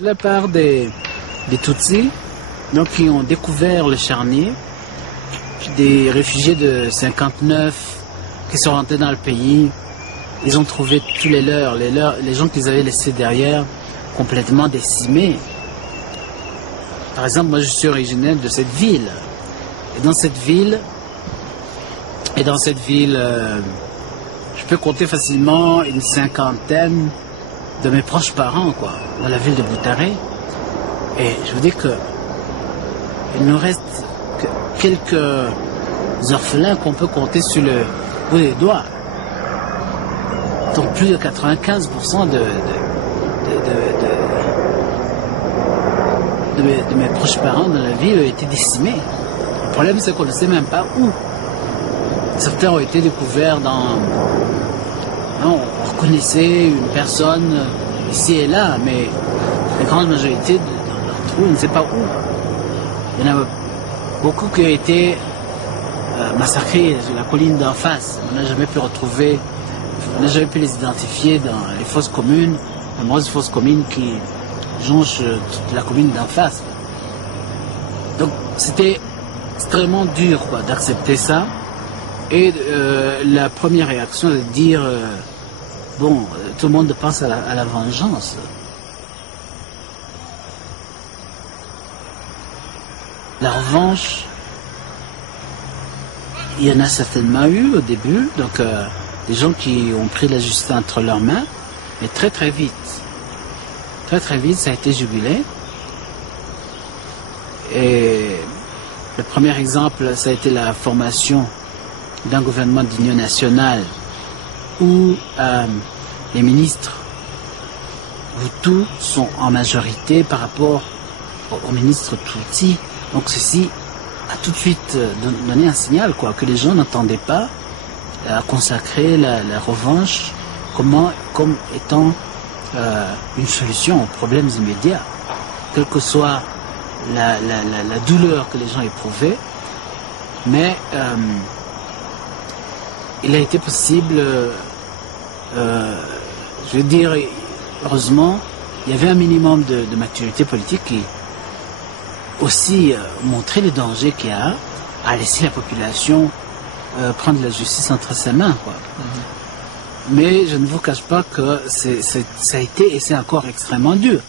De la part des Tutsis, donc, qui ont découvert le charnier, des réfugiés de 59 qui sont rentrés dans le pays, ils ont trouvé tous les leurs, les gens qu'ils avaient laissés derrière, complètement décimés. Par exemple, moi je suis originaire de cette ville. Et dans cette ville, je peux compter facilement une cinquantaine de mes proches parents, quoi, dans la ville de Boutaré. Et je vous dis que il nous reste que quelques orphelins qu'on peut compter sur le bout des doigts. Donc plus de 95% de mes proches parents dans la ville ont été décimés. Le problème, c'est qu'on ne sait même pas où. Certains ont été découverts dans... On reconnaissait une personne ici et là, mais la grande majorité d'entre eux, on ne sait pas où. Il y en a beaucoup qui ont été massacrés sur la colline d'en face. On n'a jamais pu retrouver, on n'a jamais pu les identifier dans les fosses communes, les nombreuses fosses communes qui jonchent toute la commune d'en face. Donc c'était extrêmement dur, quoi, d'accepter ça. Et la première réaction est de dire bon, tout le monde pense à la vengeance. La revanche, il y en a certainement eu au début, donc des gens qui ont pris la justice entre leurs mains, mais très vite, ça a été jugulé. Et le premier exemple, ça a été la formation d'un gouvernement d'union nationale où les ministres Hutus sont en majorité par rapport aux ministres Tutsis. Donc ceci a tout de suite donné un signal, quoi, que les gens n'entendaient pas à consacrer la revanche comme étant une solution aux problèmes immédiats, quelle que soit la douleur que les gens éprouvaient. Mais il a été possible, je veux dire, heureusement, il y avait un minimum de maturité politique qui aussi montrait les dangers qu'il y a à laisser la population prendre la justice entre ses mains, quoi. Mais je ne vous cache pas que ça a été et c'est encore extrêmement dur.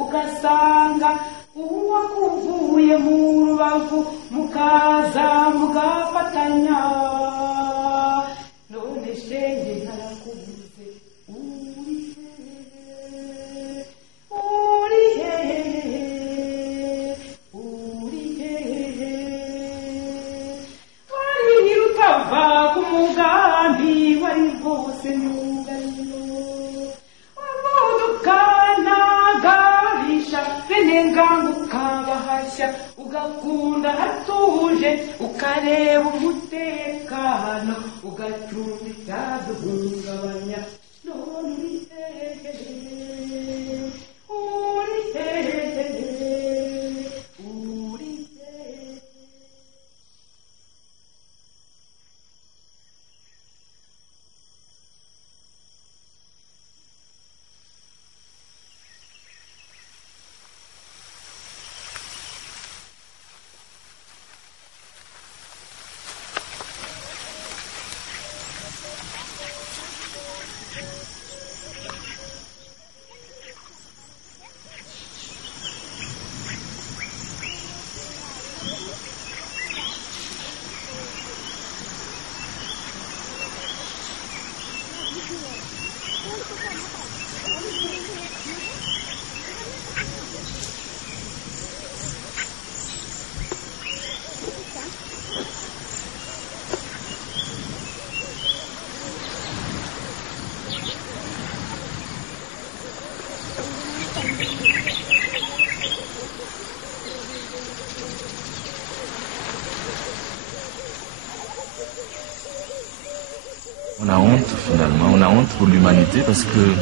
ugasanga uwakuvuye mu rubavu mukaza mugafatanya none shenge narakubuze uri hehe wari utava ku mugambi wari rwose myugariro wavudukana garisha bene ngangu ukabahashya ugakunda hatuje ukareba umutekano ugacunga icyaduhungabanya none uri hehe uri hehe uri hehe. On a honte finalement, on a honte pour l'humanité parce que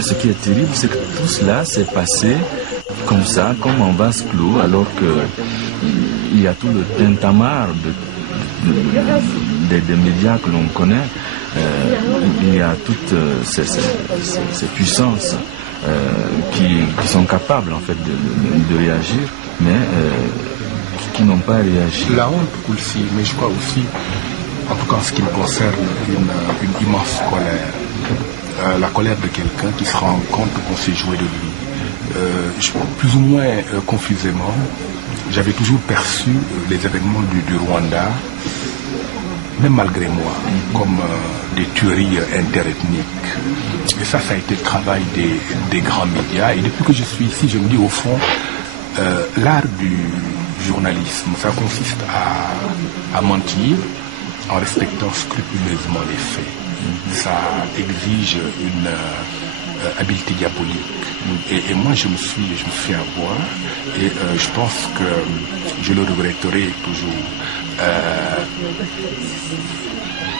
ce qui est terrible, c'est que tout cela s'est passé comme ça, comme en vase clos, alors qu'il y a tout le tintamarre des médias que l'on connaît, il y a toutes ces puissances qui sont capables en fait de réagir, mais qui n'ont pas réagi. La honte aussi, mais je crois aussi, en tout cas en ce qui me concerne, une immense colère. La colère de quelqu'un qui se rend compte qu'on s'est joué de lui. Plus ou moins confusément, j'avais toujours perçu les événements du Rwanda, même malgré moi, comme des tueries interethniques. Et ça a été le travail des grands médias. Et depuis que je suis ici, je me dis au fond, l'art du journalisme, ça consiste à mentir en respectant scrupuleusement les faits. Ça exige une habileté diabolique. Et moi, je me suis avoir. Et je pense que je le regretterai toujours.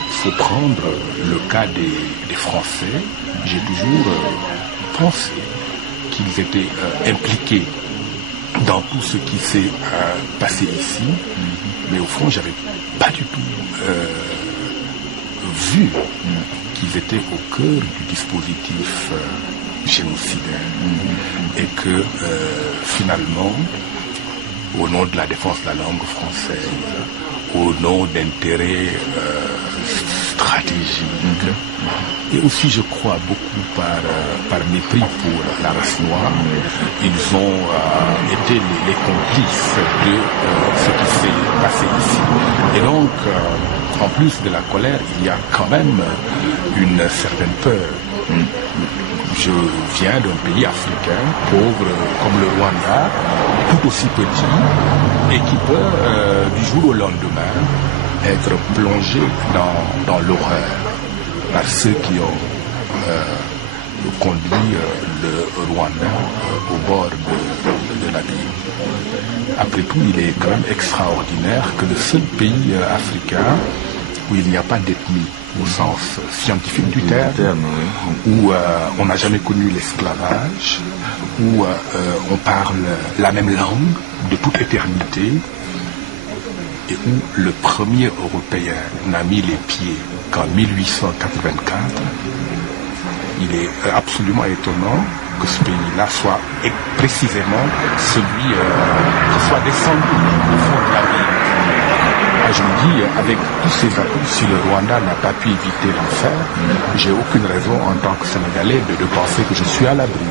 Il faut prendre le cas des Français. J'ai toujours pensé qu'ils étaient impliqués dans tout ce qui s'est passé ici. Mais au fond, j'avais pas du tout vu qu'ils étaient au cœur du dispositif génocidaire. Et que finalement, au nom de la défense de la langue française, au nom d'intérêts stratégiques, et aussi je crois beaucoup par mépris pour la race noire, ils ont été les complices de ce qui s'est passé ici. Et donc, en plus de la colère, il y a quand même une certaine peur. Je viens d'un pays africain, pauvre comme le Rwanda, tout aussi petit, et qui peut, du jour au lendemain, être plongé dans l'horreur par ceux qui ont conduit le Rwanda au bord de l'abîme. Après tout, il est quand même extraordinaire que le seul pays africain où il n'y a pas d'ethnie au sens scientifique du terme, où on n'a jamais connu l'esclavage, où on parle la même langue de toute éternité, et où le premier Européen n'a mis les pieds qu'en 1884, il est absolument étonnant que ce pays-là soit précisément celui qui soit descendu au fond de la ville. Je me dis, avec tous ces atouts, si le Rwanda n'a pas pu éviter l'enfer, j'ai aucune raison en tant que Sénégalais de penser que je suis à l'abri.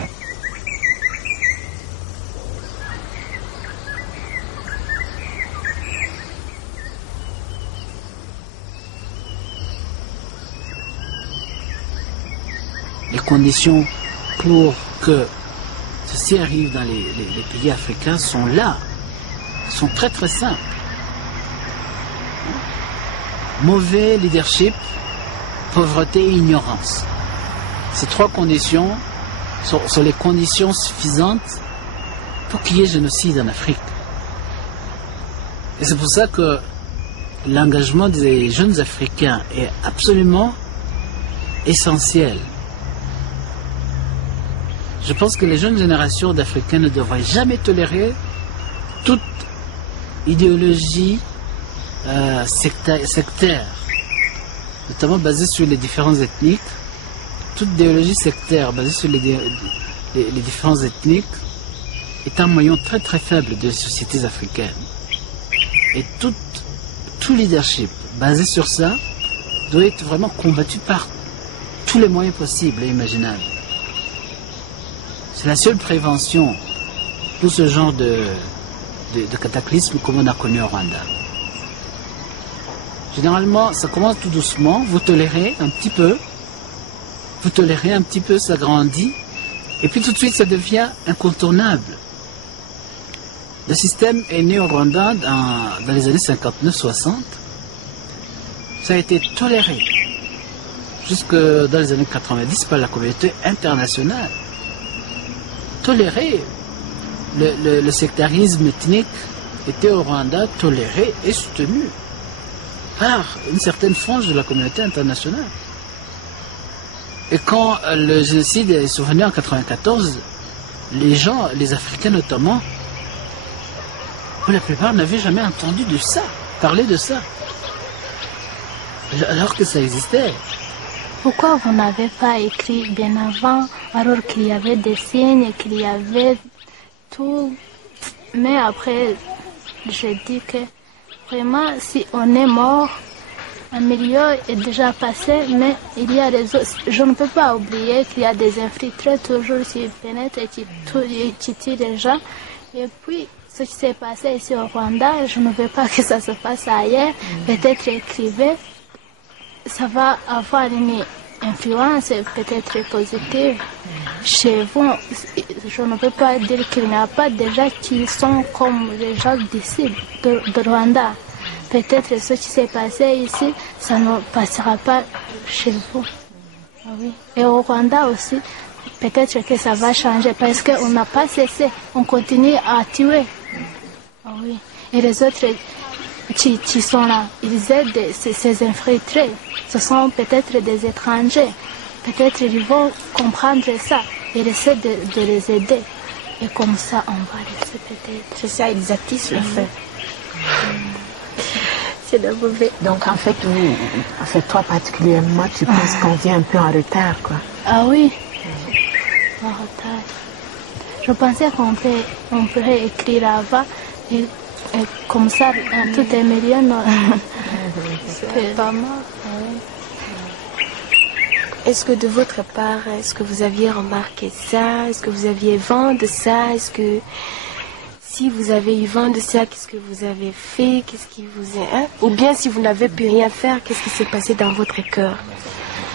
les conditions pour que ceci arrive dans les pays africains sont là, sont très très simples. Mauvais leadership, pauvreté et ignorance. Ces trois conditions sont les conditions suffisantes pour qu'il y ait génocide en Afrique. Et c'est pour ça que l'engagement des jeunes Africains est absolument essentiel. Je pense que les jeunes générations d'Africains ne devraient jamais tolérer toute idéologie sectaire, notamment basée sur les différences ethniques. Toute idéologie sectaire basée sur les différences ethniques est un moyen très très faible des sociétés africaines. Et tout leadership basé sur ça doit être vraiment combattu par tous les moyens possibles et imaginables. C'est la seule prévention pour ce genre de cataclysme comme on a connu au Rwanda. Généralement, ça commence tout doucement, vous tolérez un petit peu, ça grandit, et puis tout de suite ça devient incontournable. Le système est né au Rwanda dans les années 59-60. Ça a été toléré jusque dans les années 90 par la communauté internationale. Toléré. Le sectarisme ethnique était au Rwanda toléré et soutenu par une certaine frange de la communauté internationale. Et quand le génocide est survenu en 1994, les gens, les Africains notamment, pour la plupart n'avaient jamais entendu de ça, parler de ça, alors que ça existait. Pourquoi vous n'avez pas écrit bien avant, alors qu'il y avait des signes, qu'il y avait tout? Mais après, j'ai dit que vraiment, si on est mort, un milieu est déjà passé, mais il y a des autres. Je ne peux pas oublier qu'il y a des infiltrés toujours qui pénètrent et qui tuent les gens. Et puis, ce qui s'est passé ici au Rwanda, je ne veux pas que ça se passe ailleurs. Peut-être écrivez, ça va avoir une influence peut-être positive chez vous. Je ne peux pas dire qu'il n'y a pas des gens qui sont comme les gens d'ici, de Rwanda. Peut-être ce qui s'est passé ici, ça ne passera pas chez vous. Ah oui. Et au Rwanda aussi, peut-être que ça va changer parce qu'on n'a pas cessé, on continue à tuer. Ah oui. Et les autres qui sont là, ils aident ces infiltrés. Ce sont peut-être des étrangers. Peut-être ils vont comprendre ça et essayer de les aider. Et comme ça, on va laisser peut-être. C'est ça, Exactis le fait. C'est le mauvais. Donc en fait, toi particulièrement, tu penses qu'on vient un peu en retard, quoi. Ah oui, en retard. Je pensais qu'on pourrait écrire avant et comme ça, tout est meilleur. C'est pas mal. Est-ce que de votre part, est-ce que vous aviez remarqué ça? Est-ce que vous aviez vent de ça? Est-ce que si vous avez eu vent de ça, qu'est-ce que vous avez fait? Qu'est-ce qui vous est... Ou bien si vous n'avez pu rien faire, qu'est-ce qui s'est passé dans votre cœur?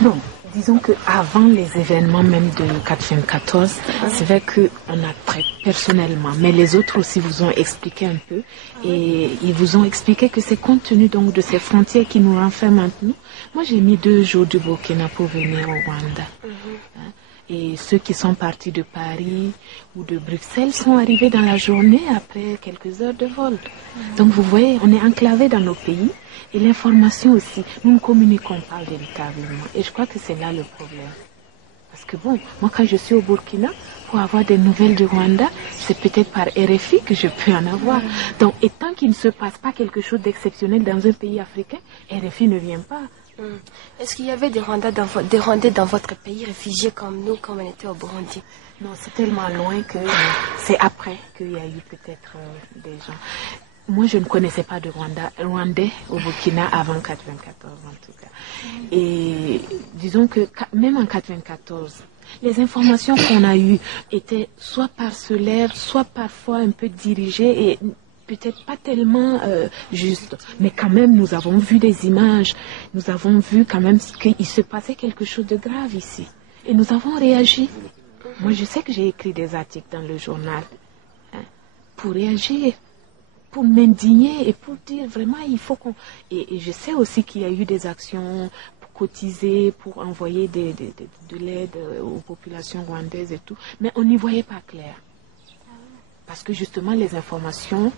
Non, disons qu'avant les événements même de 94, c'est vrai qu'on a très personnellement, mais les autres aussi vous ont expliqué un peu, et ils vous ont expliqué que c'est compte tenu donc de ces frontières qui nous renferment maintenant. Moi j'ai mis 2 jours du Burkina pour venir au Rwanda. Et ceux qui sont partis de Paris ou de Bruxelles sont arrivés dans la journée après quelques heures de vol. Donc vous voyez, on est enclavé dans nos pays et l'information aussi, nous ne communiquons pas véritablement. Et je crois que c'est là le problème. Parce que bon, moi quand je suis au Burkina, pour avoir des nouvelles du Rwanda, c'est peut-être par RFI que je peux en avoir. Donc, et tant qu'il ne se passe pas quelque chose d'exceptionnel dans un pays africain, RFI ne vient pas. Est-ce qu'il y avait des Rwandais dans votre pays, réfugiés comme nous, comme on était au Burundi? Non, c'est tellement loin que c'est après qu'il y a eu peut-être des gens. Moi, je ne connaissais pas de Rwandais au Burkina avant 94 en tout cas. Et disons que même en 94, les informations qu'on a eues étaient soit parcellaires, soit parfois un peu dirigées et peut-être pas tellement juste, mais quand même nous avons vu des images, nous avons vu quand même qu'il se passait quelque chose de grave ici. Et nous avons réagi. Moi, je sais que j'ai écrit des articles dans le journal pour réagir, pour m'indigner et pour dire vraiment, il faut qu'on... Et je sais aussi qu'il y a eu des actions pour cotiser, pour envoyer de l'aide aux populations rwandaises et tout. Mais on n'y voyait pas clair. Parce que justement, les informations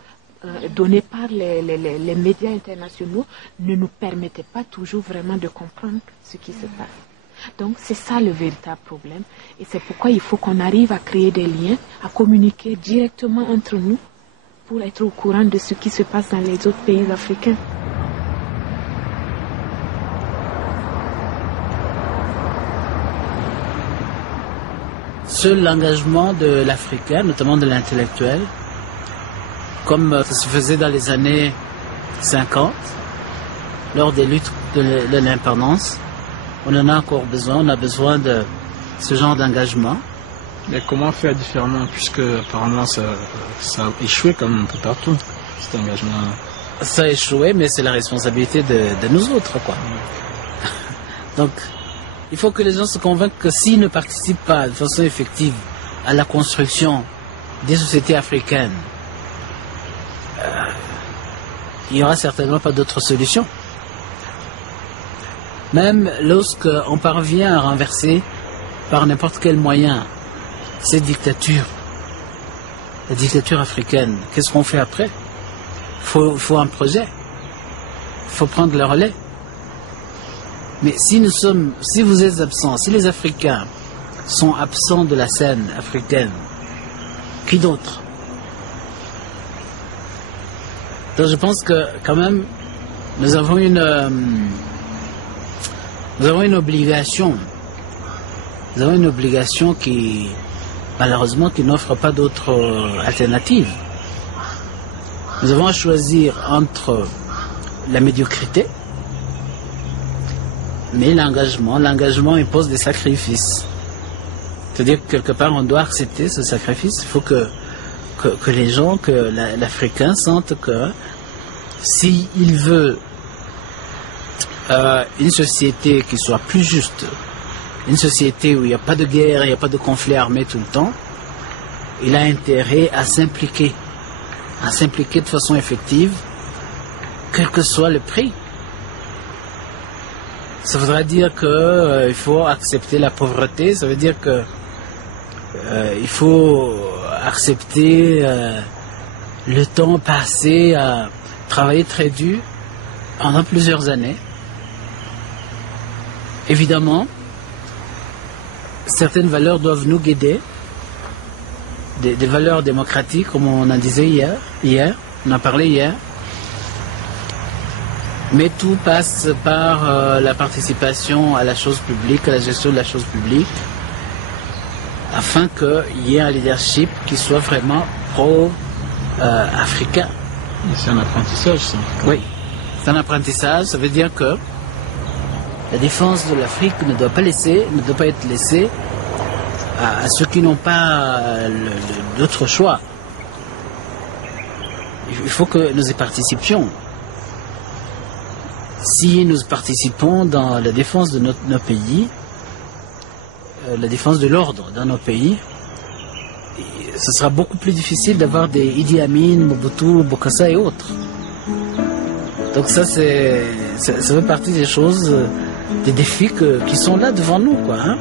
données par les médias internationaux ne nous permettaient pas toujours vraiment de comprendre ce qui se passe. Donc, c'est ça le véritable problème. Et c'est pourquoi il faut qu'on arrive à créer des liens, à communiquer directement entre nous pour être au courant de ce qui se passe dans les autres pays africains. Seul l'engagement de l'Africain, notamment de l'intellectuel, comme ça se faisait dans les années 50, lors des luttes de l'indépendance, on en a encore besoin, on a besoin de ce genre d'engagement. Mais comment faire différemment, puisque apparemment ça a échoué comme un peu partout, cet engagement? Ça a échoué, mais c'est la responsabilité de nous autres, quoi. Donc, il faut que les gens se convainquent que s'ils ne participent pas de façon effective à la construction des sociétés africaines, il n'y aura certainement pas d'autre solution. Même lorsqu'on parvient à renverser par n'importe quel moyen cette dictature, la dictature africaine, qu'est-ce qu'on fait après? Il faut un projet, il faut prendre le relais. Mais si vous êtes absents, si les Africains sont absents de la scène africaine, qui d'autre? Donc je pense que quand même nous avons une obligation. Nous avons une obligation qui, malheureusement, qui n'offre pas d'autre alternative. Nous avons à choisir entre la médiocrité, mais l'engagement. L'engagement impose des sacrifices. C'est-à-dire que quelque part, on doit accepter ce sacrifice. Il faut que les gens, que l'Africain sente que s'il veut une société qui soit plus juste, une société où il n'y a pas de guerre, il n'y a pas de conflit armé tout le temps, il a intérêt à s'impliquer de façon effective, quel que soit le prix. Ça voudra dire qu'il faut accepter la pauvreté, ça veut dire que il faut accepter le temps passé à travailler très dur pendant plusieurs années. Évidemment, certaines valeurs doivent nous guider, des valeurs démocratiques, comme on en disait hier, on en parlait hier. Mais tout passe par la participation à la chose publique, à la gestion de la chose publique, afin qu'il y ait un leadership qui soit vraiment pro-africain. C'est un apprentissage, ça. Oui, c'est un apprentissage, ça veut dire que la défense de l'Afrique ne doit pas être laissée à ceux qui n'ont pas d'autre choix. Il faut que nous y participions. Si nous participons dans la défense de nos pays, la défense de l'ordre dans nos pays, ce sera beaucoup plus difficile d'avoir des Idi Amin, Mobutu, Bokassa et autres. Donc ça fait partie des choses, des défis qui sont là devant nous, quoi.